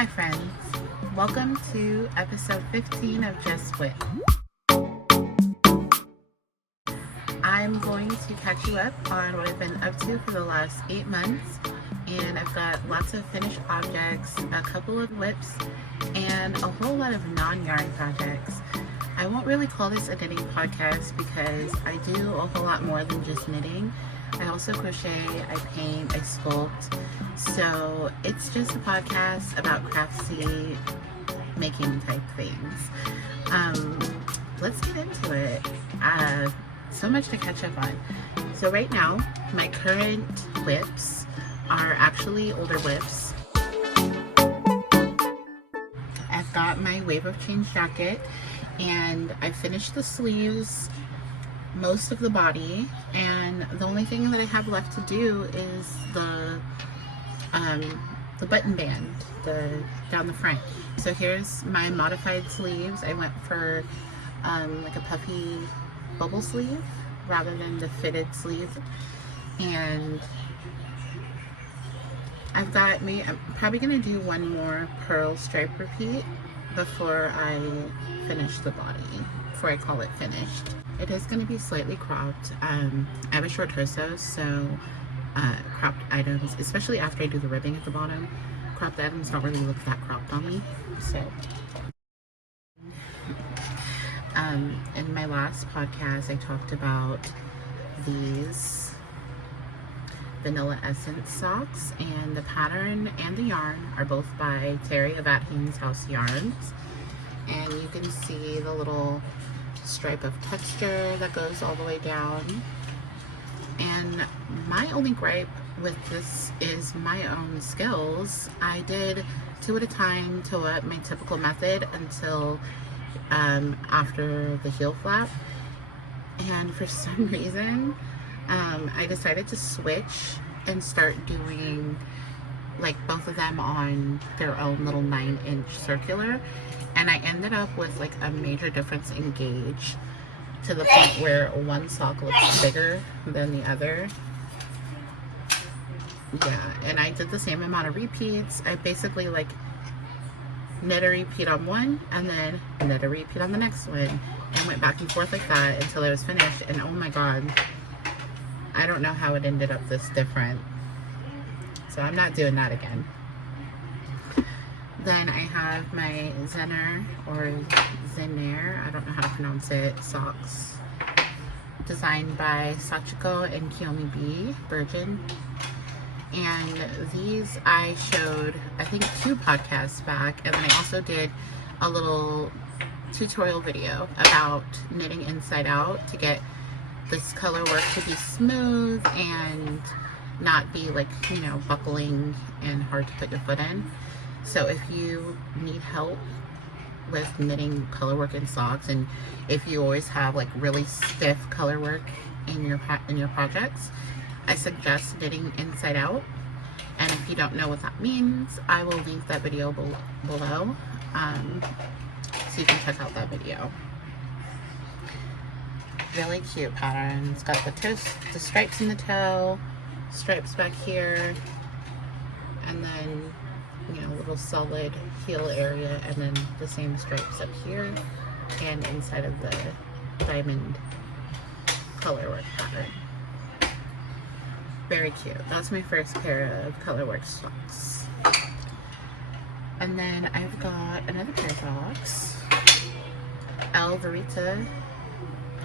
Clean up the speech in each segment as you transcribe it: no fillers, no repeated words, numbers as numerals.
Hi friends, welcome to episode 15 of Just Whit. I'm going to catch you up on what I've been up to for the last 8 months, and I've got lots of finished objects, a couple of whips, and a whole lot of non-yarn projects. I won't really call this a knitting podcast because I do a whole lot more than just knitting. I also crochet, I paint, I sculpt, so it's just a podcast about craftsy making type things. Let's get into it. So much to catch up on. So right now, my current whips are actually older whips. I've got my Wave of Change jacket, and I finished the sleeves, most of the body, and the only thing that I have left to do is the button band down the front. So here's my modified sleeves. I went for like a puffy bubble sleeve rather than the fitted sleeve, and I'm probably gonna do one more pearl stripe repeat before I finish the body, before I call it finished. It is going to be slightly cropped. I have a short torso, so cropped items, especially after I do the ribbing at the bottom, cropped items don't really look that cropped on me. So in my last podcast, I talked about these Vanilla Essence socks, and the pattern and the yarn are both by Terry of At Haynes House Yarns, and you can see the little stripe of texture that goes all the way down. And my only gripe with this is my own skills. I did 2 at a time toe up, my typical method, until after the heel flap, and for some reason I decided to switch and start doing like both of them on their own little 9-inch circular, and I ended up with like a major difference in gauge, to the point where one sock looks bigger than the other. Yeah, and I did the same amount of repeats. I basically like knit a repeat on one and then knit a repeat on the next one, and went back and forth like that until I was finished. And oh my god, I don't know how it ended up this different, so I'm not doing that again. Then I have my Zener, or Zener, I don't know how to pronounce it, socks, designed by Sachiko and Kiyomi B, Virgin. And these I showed, I think, 2 podcasts back, and then I also did a little tutorial video about knitting inside out to get this color work to be smooth and not be like, you know, buckling and hard to put your foot in. So if you need help with knitting color work in socks, and if you always have like really stiff color work in your projects, I suggest knitting inside out. And if you don't know what that means, I will link that video below, so you can check out that video. Really cute pattern. It's got the stripes in the toe, stripes back here, and then, you know, little solid heel area, and then the same stripes up here and inside of the diamond colorwork pattern. Very cute. That's my first pair of colorwork socks. And then I've got another pair of socks, El Verita,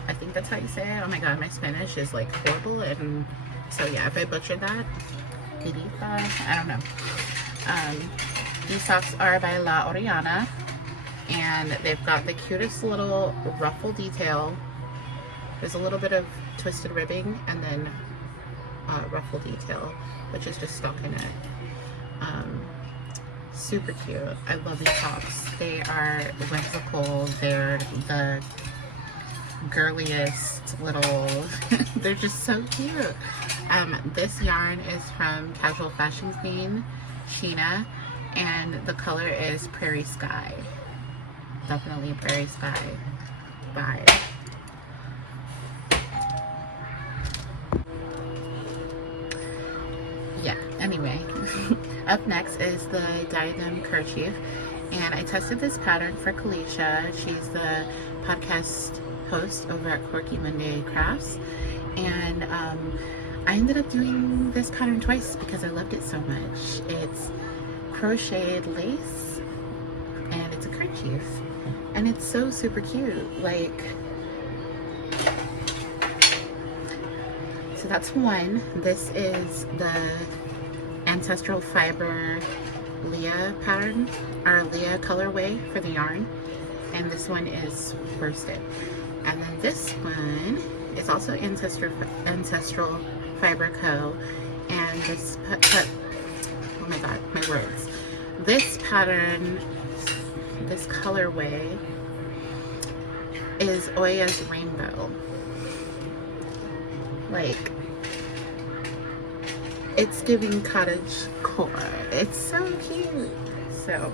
I think that's how you say it. Oh my god, my Spanish is like horrible, and so yeah, if I butchered that, I don't know. These socks are by La Oriana, and they've got the cutest little ruffle detail. There's a little bit of twisted ribbing, and then ruffle detail, which is just stuck in it. Super cute. I love these socks. They are whimsical. They're the girliest little they're just so cute. This yarn is from Casual Fashion Queen, Sheena, and the color is Prairie Sky. Definitely a Prairie Sky vibe. Yeah, anyway, Up next is the Diadem Kerchief, and I tested this pattern for Kalisha. She's the podcast host over at Quirky Monday Crafts, and I ended up doing this pattern twice because I loved it so much. It's crocheted lace, and it's a kerchief, and it's so super cute. Like, so that's one. This is the Ancestral Fiber Leah pattern, or Leah colorway for the yarn, and this one is worsted. And then this one is also Ancestral Fiber Co. And this oh my god, my words. This pattern, this colorway is Oya's Rainbow. Like, it's giving cottage core. It's so cute. So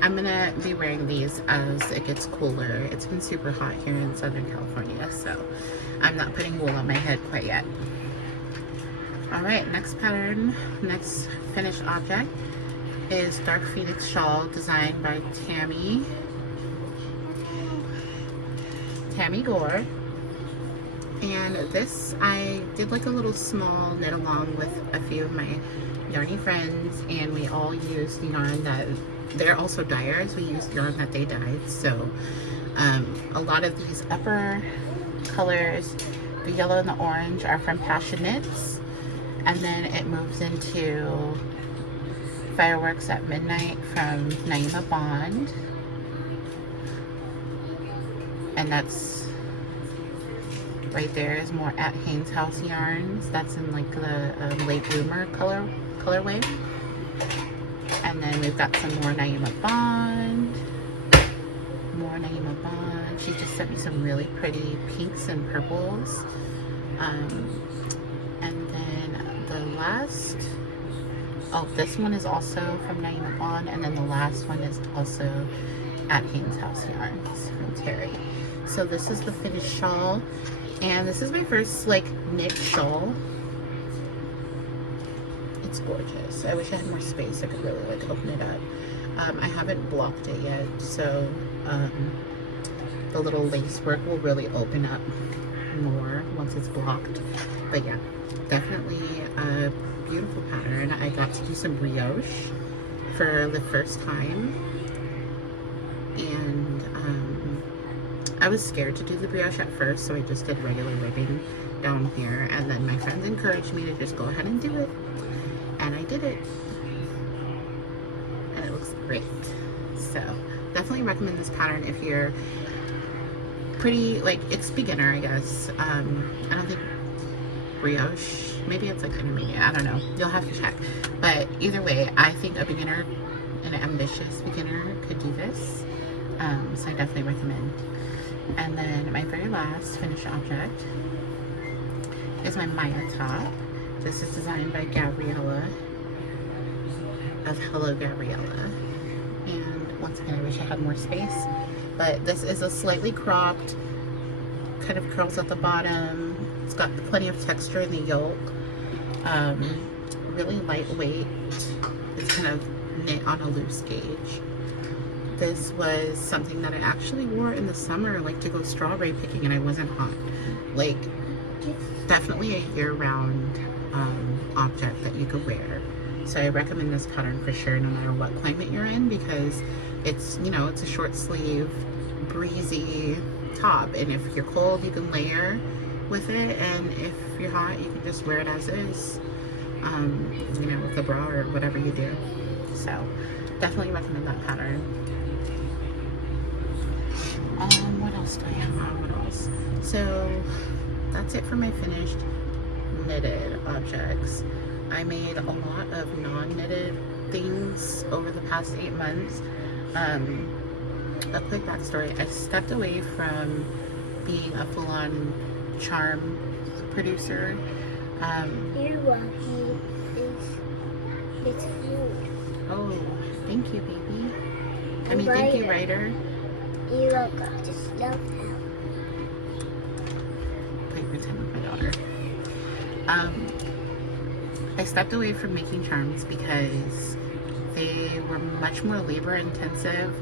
I'm gonna be wearing these as it gets cooler. It's been super hot here in Southern California, so I'm not putting wool on my head quite yet. Alright, next pattern, next finished object is Dark Phoenix Shawl, designed by Tammy Gore. And this, I did like a little small knit along with a few of my yarny friends, and we all used yarn that, they're also dyers, we used yarn that they dyed. So a lot of these upper colors, the yellow and the orange, are from Passion Knits, and then it moves into Fireworks at Midnight from Naima Bond, and that's right there is more at Haynes House yarns. That's in like the late bloomer colorway. And then we've got some more Naima Bond. More Naima Bond. She just sent me some really pretty pinks and purples. And then the last, oh, this one is also from Naima Bond. And then the last one is also at Haynes House yarns from Terry. So this is the finished shawl. And this is my first like knit shawl. It's gorgeous. I wish I had more space. I could really like open it up. I haven't blocked it yet, so the little lace work will really open up more once it's blocked. But yeah, definitely a beautiful pattern. I got to do some brioche for the first time, and I was scared to do the brioche at first, so I just did regular ribbing down here, and then my friends encouraged me to just go ahead and do it, and I did it, and it looks great. So definitely recommend this pattern if you're pretty, like, it's beginner, I guess. I don't think brioche, maybe it's like intermediate, I don't know, you'll have to check, but either way, I think a beginner, an ambitious beginner could do this, so I definitely recommend. And then my very last finished object is my Maya top. This is designed by Gabriella of Hello Gabriella. And once again, I wish I had more space. But this is a slightly cropped, kind of curls at the bottom. It's got plenty of texture in the yoke. Really lightweight. It's kind of knit on a loose gauge. This was something that I actually wore in the summer, like to go strawberry picking, and I wasn't hot. Like, definitely a year-round object that you could wear. So I recommend this pattern for sure, no matter what climate you're in, because it's, you know, it's a short sleeve, breezy top, and if you're cold, you can layer with it, and if you're hot, you can just wear it as is, you know, with a bra or whatever you do. So definitely recommend that pattern. What else do I have? What else? So that's it for my finished knitted objects. I made a lot of non-knitted things over the past 8 months. A quick backstory: I stepped away from being a full-on charm producer. You're welcome. It's food. Oh, thank you, baby. I mean, thank you, writer. You're welcome. Just love him. Play pretend with my daughter. I stepped away from making charms because they were much more labor intensive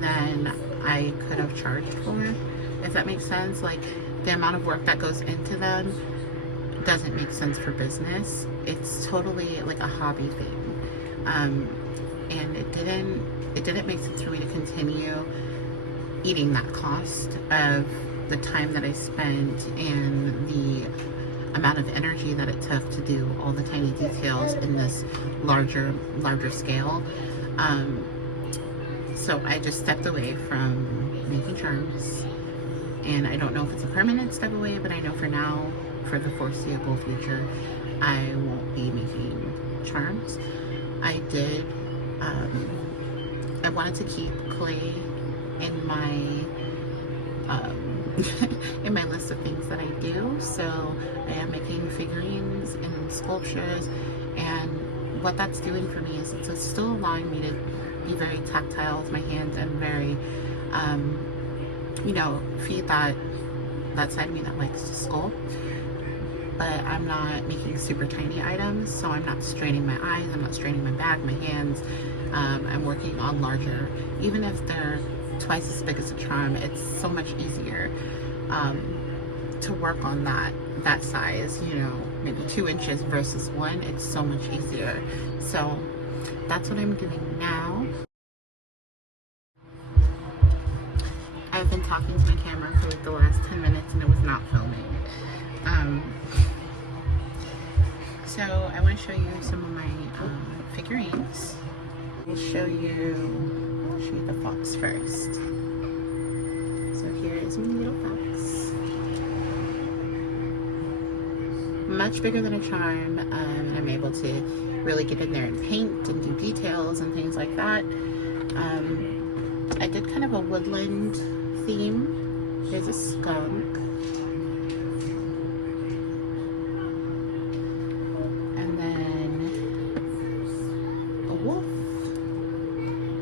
than I could have charged for, if that makes sense. Like, the amount of work that goes into them doesn't make sense for business. It's totally like a hobby thing. And it didn't make sense for me to continue eating that cost of the time that I spent and the amount of energy that it took to do all the tiny details in this larger scale. So I just stepped away from making charms, and I don't know if it's a permanent step away, but I know for now, for the foreseeable future, I won't be making charms. I did, I wanted to keep clay in my in my list of things that I do, so I am making figurines and sculptures, and what that's doing for me is it's still allowing me to be very tactile with my hands and very you know, feed that side of me that likes to sculpt. But I'm not making super tiny items, so I'm not straining my eyes, I'm not straining my back, my hands. I'm working on larger, even if they're twice as big as a charm, it's so much easier to work on that size, you know, maybe 2 inches versus 1. It's so much easier. So that's what I'm doing now. I've been talking to my camera for like the last 10 minutes and it was not filming. So I want to show you some of my figurines. I'll show you the fox first. So here is my little fox. Much bigger than a charm, and I'm able to really get in there and paint and do details and things like that. I did kind of a woodland theme. There's a skunk. And then a wolf.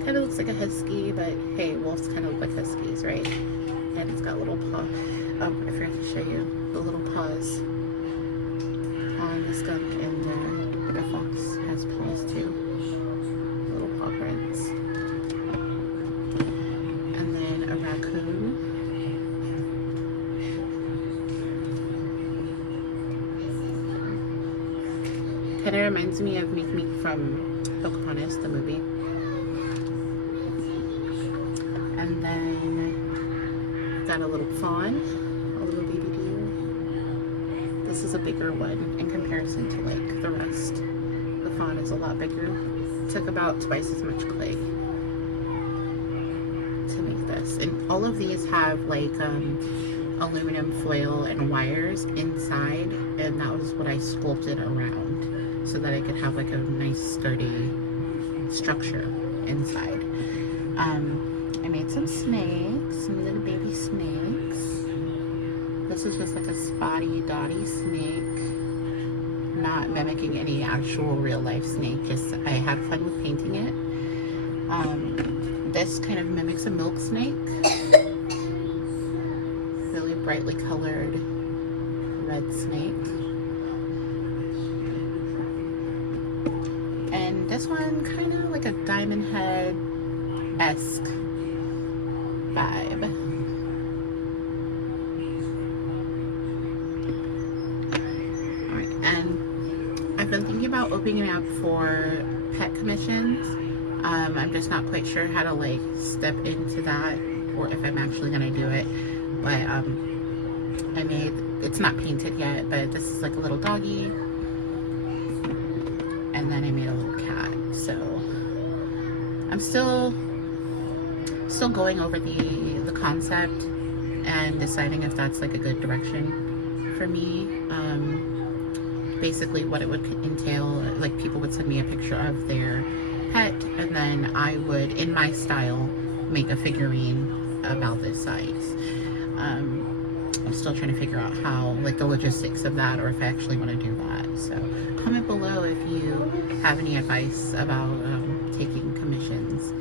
Kind of looks like a husky, but hey, wolves kind of look like huskies, right? And it's got a little paw. Oh, I forgot to show you the little paws on the skunk, and the fox has paws too. Little paw prints. And then a raccoon. Kind of reminds me of Meek Meek from Pocahontas, the movie. And then got a little fawn, a little baby deer. This is a bigger one in comparison to like the rest. The fawn is a lot bigger. It took about twice as much clay to make this. And all of these have like aluminum foil and wires inside, and that was what I sculpted around so that I could have like a nice sturdy structure inside. I made some snakes, some little baby snakes. This is just like a spotty, dotty snake. Not mimicking any actual real life snake, just I had fun with painting it. This kind of mimics a milk snake. Really brightly colored red snake. And this one kind of like a diamond head-esque vibe. Alright, and I've been thinking about opening it up for pet commissions. I'm just not quite sure how to like step into that, or if I'm actually gonna do it. But I made, it's not painted yet, but this is like a little doggy. And then I made a little cat. So I'm still going over the concept and deciding if that's like a good direction for me. Basically what it would entail, like people would send me a picture of their pet, and then I would, in my style, make a figurine about this size. I'm still trying to figure out how, like the logistics of that, or if I actually want to do that. So comment below if you have any advice about taking commissions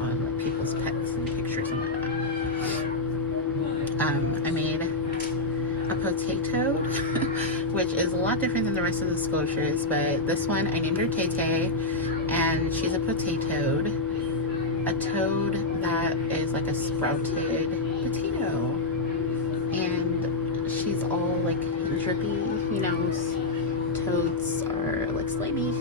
on people's pets and pictures and whatnot. I made a potato potatoed, which is a lot different than the rest of the sculptures, but this one I named her Tay Tay, and she's a potatoed, a toad that is like a sprouted potato, and she's all like drippy, you know, toads are like slimy.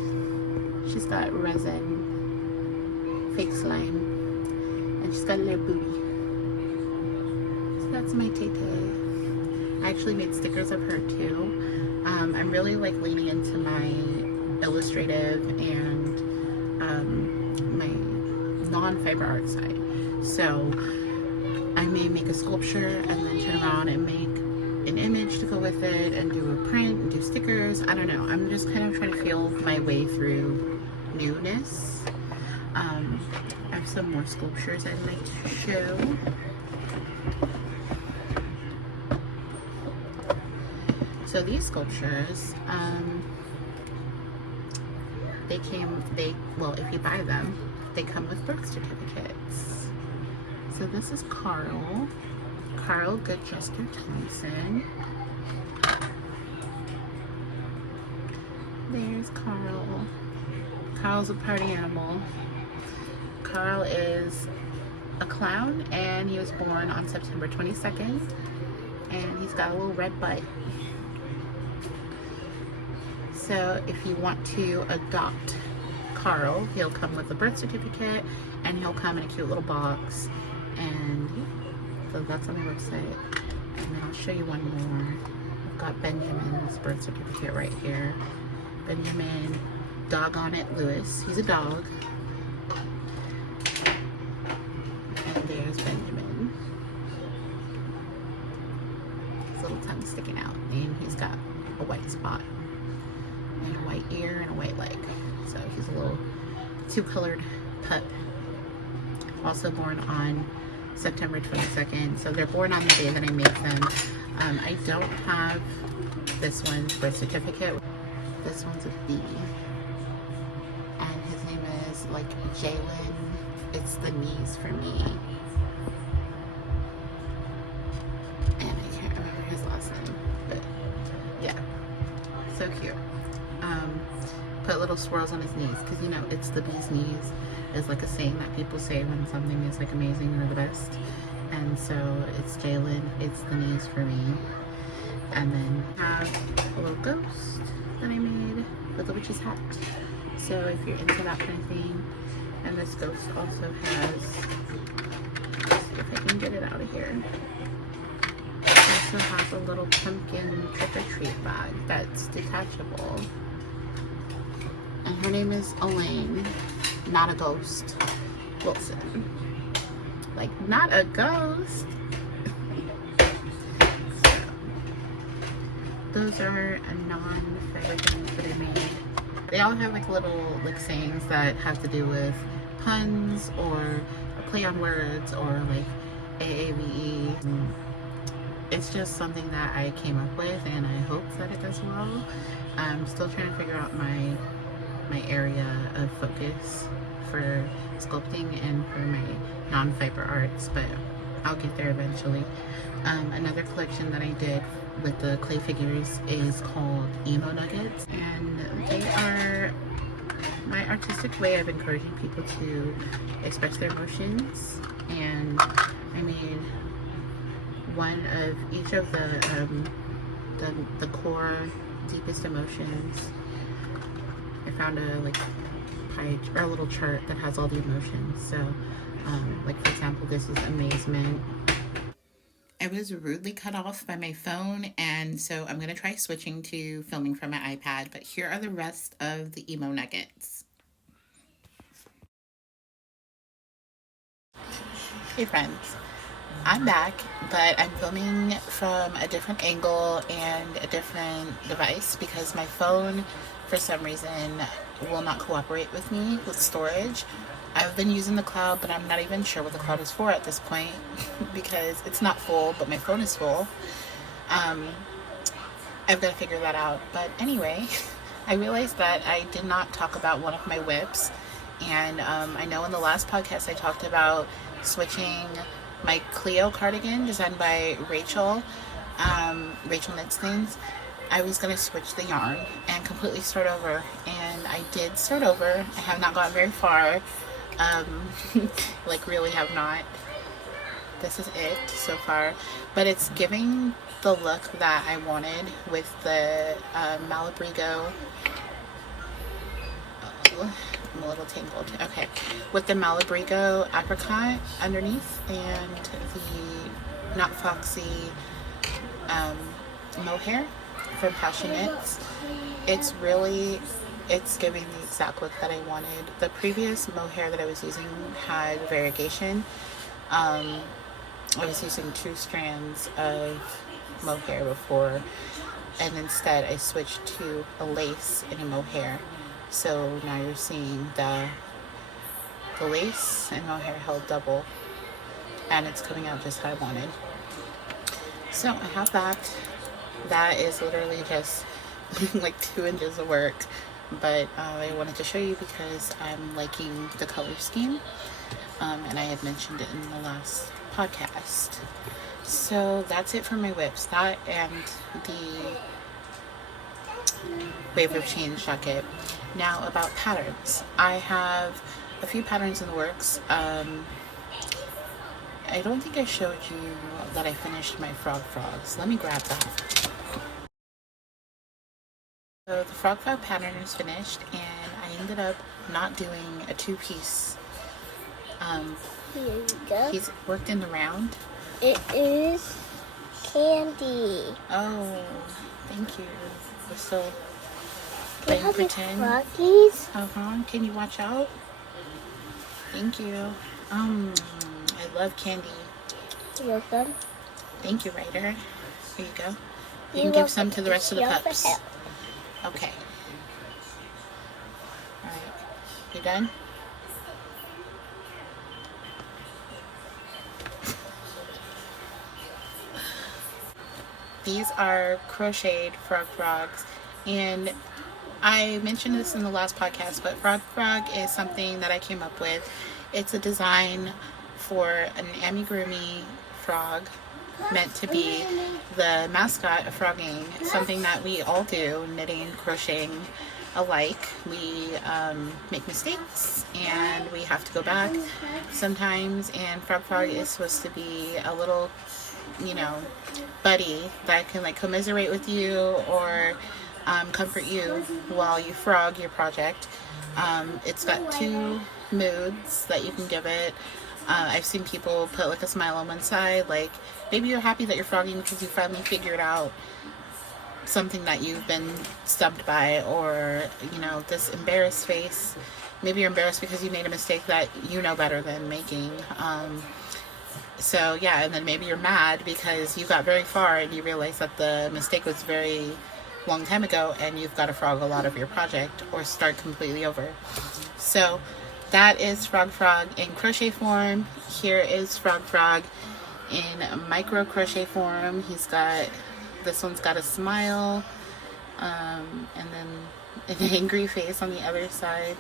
She's got resin, fake slime, and she's got a little booty. So that's my Tay Tay. I actually made stickers of her too. I'm really like leaning into my illustrative and my non-fiber art side. So I may make a sculpture and then turn around and make an image to go with it and do a print and do stickers. I don't know. I'm just kind of trying to feel my way through newness. I have some more sculptures I'd like to show. So these sculptures, well, if you buy them, they come with birth certificates. So this is Carl Goodchester Thompson. There's Carl. Carl's a party animal. Carl is a clown, and he was born on September 22nd, and he's got a little red butt. So if you want to adopt Carl, he'll come with a birth certificate, and he'll come in a cute little box. And so that's on the website. And then I'll show you one more. I've got Benjamin's birth certificate right here. Benjamin, doggone it, Lewis. He's a dog. And there's Benjamin. His little tongue sticking out, and he's got a white spot, and a white ear, and a white leg. So he's a little two-colored pup. Also born on September 22nd. So they're born on the day that I made them. I don't have this one's birth certificate. This one's a B. And his name is like Jalen. It's the knees for me. And I can't remember his last name. But yeah. So cute. Put little swirls on his knees, because you know it's the bee's knees is like a saying that people say when something is like amazing or the best. And so it's Jalen, it's the knees for me. And then I have a little ghost that I made with a witch's hat. So if you're into that kind of thing. And this ghost also has, if I can get it out of here, it also has a little pumpkin trick-or-treat bag that's detachable. And her name is Elaine, not a ghost, Wilson. Like, not a ghost. So, those are a non-fiber things that I made. They all have like little like sayings that have to do with puns or a play on words or like AAVE. It's just something that I came up with, and I hope that it does well. I'm still trying to figure out my area of focus for sculpting and for my non-fiber arts, but I'll get there eventually. Another collection that I did with the clay figures is called Emo Nuggets, and they are my artistic way of encouraging people to express their emotions. And I made one of each of the core deepest emotions. I found a like pie or a little chart that has all the emotions. So like for example, this is amazement. I was rudely cut off by my phone, and so I'm gonna try switching to filming from my iPad, but here are the rest of the emo nuggets. Hey friends, I'm back, but I'm filming from a different angle and a different device because my phone for some reason will not cooperate with me with storage. I've been using the cloud, but I'm not even sure what the cloud is for at this point because it's not full, but my phone is full. I've got to figure that out. But anyway, I realized that I did not talk about one of my whips. And I know in the last podcast I talked about switching my Cleo cardigan designed by Rachel Rachel Knits Things, I was going to switch the yarn and completely start over. And I did start over. I have not gotten very far. Like, really have not. This is it so far. But it's giving the look that I wanted with the Malabrigo. Oh, I'm a little tangled. Okay. With the Malabrigo apricot underneath and the Not Foxy mohair from Passion Knits. It's giving the exact look that I wanted. The previous mohair that I was using had variegation. I was using 2 strands of mohair before, and instead I switched to a lace and a mohair. So now you're seeing the lace and mohair held double, and it's coming out just how I wanted. So I have that. That is literally just like 2 inches of work, but I wanted to show you because I'm liking the color scheme, and I had mentioned it in the last podcast. So that's it for my whips. That and the Wave of Change jacket. Now about patterns. I have a few patterns in the works. I don't think I showed you that I finished my frogs. Let me grab that. So the frog pattern is finished, and I ended up not doing a 2-piece. Here you go. He's worked in the round. It is candy. Oh, thank you. We're still You playing have pretend. froggies? Can you watch out? Thank you. I love candy. You're welcome. Thank you, Ryder. Here you go. You You're can give some to the rest of the welcome. pups. Okay. Alright. You done? These are crocheted frogs, and I mentioned this in the last podcast, but frog is something that I came up with. It's a design for an amigurumi frog, meant to be the mascot of frogging, something that we all do, knitting and crocheting alike. We make mistakes and we have to go back sometimes, and frog is supposed to be a little, buddy that can like commiserate with you or comfort you while you frog your project. It's got 2 moods that you can give it. I've seen people put like a smile on one side, like maybe you're happy that you're frogging because you finally figured out something that you've been stumped by, or this embarrassed face. Maybe you're embarrassed because you made a mistake that you know better than making. So yeah, and then maybe you're mad because you got very far and you realize that the mistake was very long time ago and you've got to frog a lot of your project or start completely over. So that is frog in crochet form. Here is frog in micro crochet form. This one's got a smile, and then an angry face on the other side.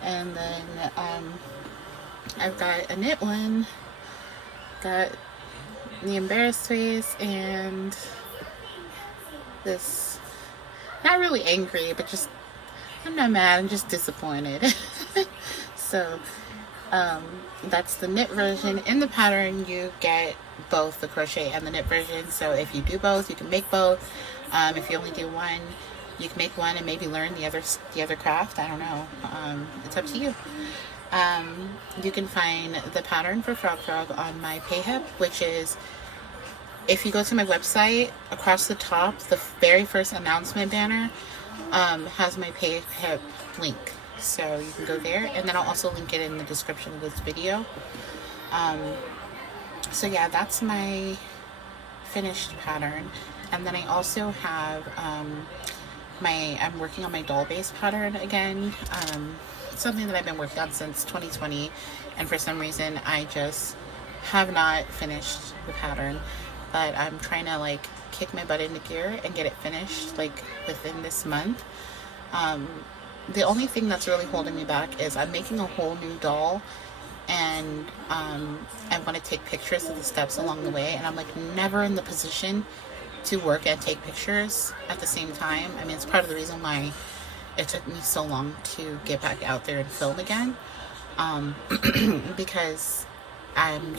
And then I've got a knit one, got the embarrassed face, and this, not really angry, but just, I'm not mad, I'm just disappointed. So that's the knit version. In the pattern you get both the crochet and the knit version, so if you do both, you can make both. If you only do one, you can make one and maybe learn the other craft. I don't know. It's up to you. You can find the pattern for frog on my Payhip, which is, if you go to my website, across the top, the very first announcement banner has my Payhip link. So you can go there, and then I'll also link it in the description of this video. So yeah, that's my finished pattern. And then I also have I'm working on my doll base pattern again. Something that I've been working on since 2020, and for some reason I just have not finished the pattern, but I'm trying to like kick my butt into gear and get it finished like within this month. The only thing that's really holding me back is I'm making a whole new doll, and I want to take pictures of the steps along the way, and I'm like never in the position to work and take pictures at the same time. I mean, it's part of the reason why it took me so long to get back out there and film again, because I'm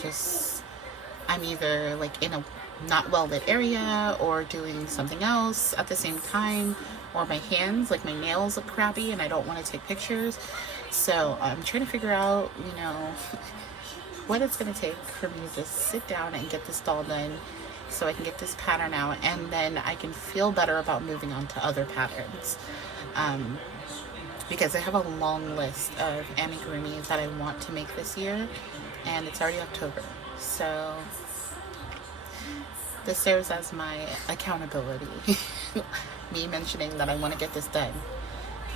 either like in a not well lit area or doing something else at the same time, or my hands, like my nails look crappy and I don't want to take pictures. So I'm trying to figure out, you know, what it's going to take for me to just sit down and get this doll done so I can get this pattern out, and then I can feel better about moving on to other patterns. Because I have a long list of amigurumis that I want to make this year, and it's already October. So this serves as my accountability. Me mentioning that I want to get this done.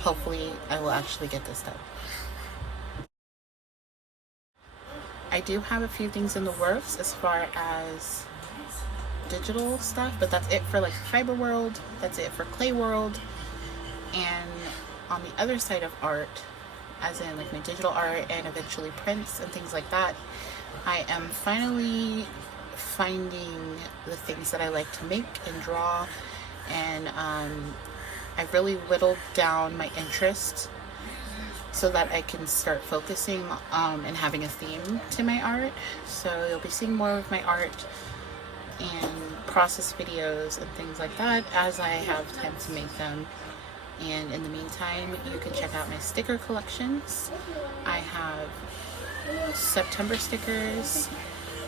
Hopefully I will actually get this done. I do have a few things in the works as far as digital stuff, but that's it for like Fiber World, that's it for Clay World. And on the other side of art, as in like my digital art and eventually prints and things like that, I am finally finding the things that I like to make and draw, and I've really whittled down my interest so that I can start focusing and having a theme to my art. So you'll be seeing more of my art and process videos and things like that as I have time to make them. And in the meantime, you can check out my sticker collections. I have September stickers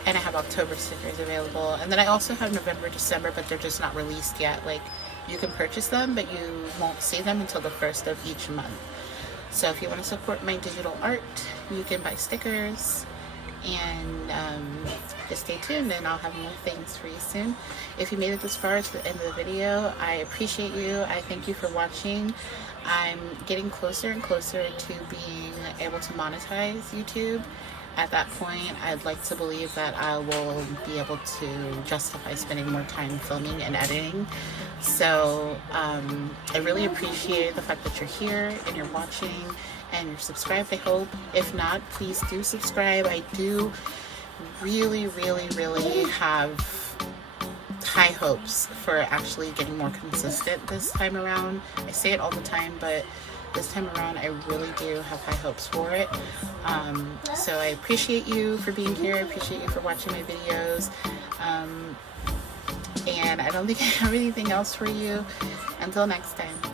and I have October stickers available, and then I also have November, December, but they're just not released yet. Like, you can purchase them, but you won't see them until the first of each month. So if you want to support my digital art, you can buy stickers, and just stay tuned and I'll have more things for you soon. If you made it this far to the end of the video, I appreciate you. I thank you for watching. I'm getting closer and closer to being able to monetize YouTube. At that point, I'd like to believe that I will be able to justify spending more time filming and editing. So I really appreciate the fact that you're here and you're watching and you're subscribed, I hope. If not, please do subscribe. I do really have high hopes for actually getting more consistent this time around. I say it all the time, but this time around I really do have high hopes for it. So I appreciate you for being here. I appreciate you for watching my videos. And I don't think I have anything else for you. Until next time.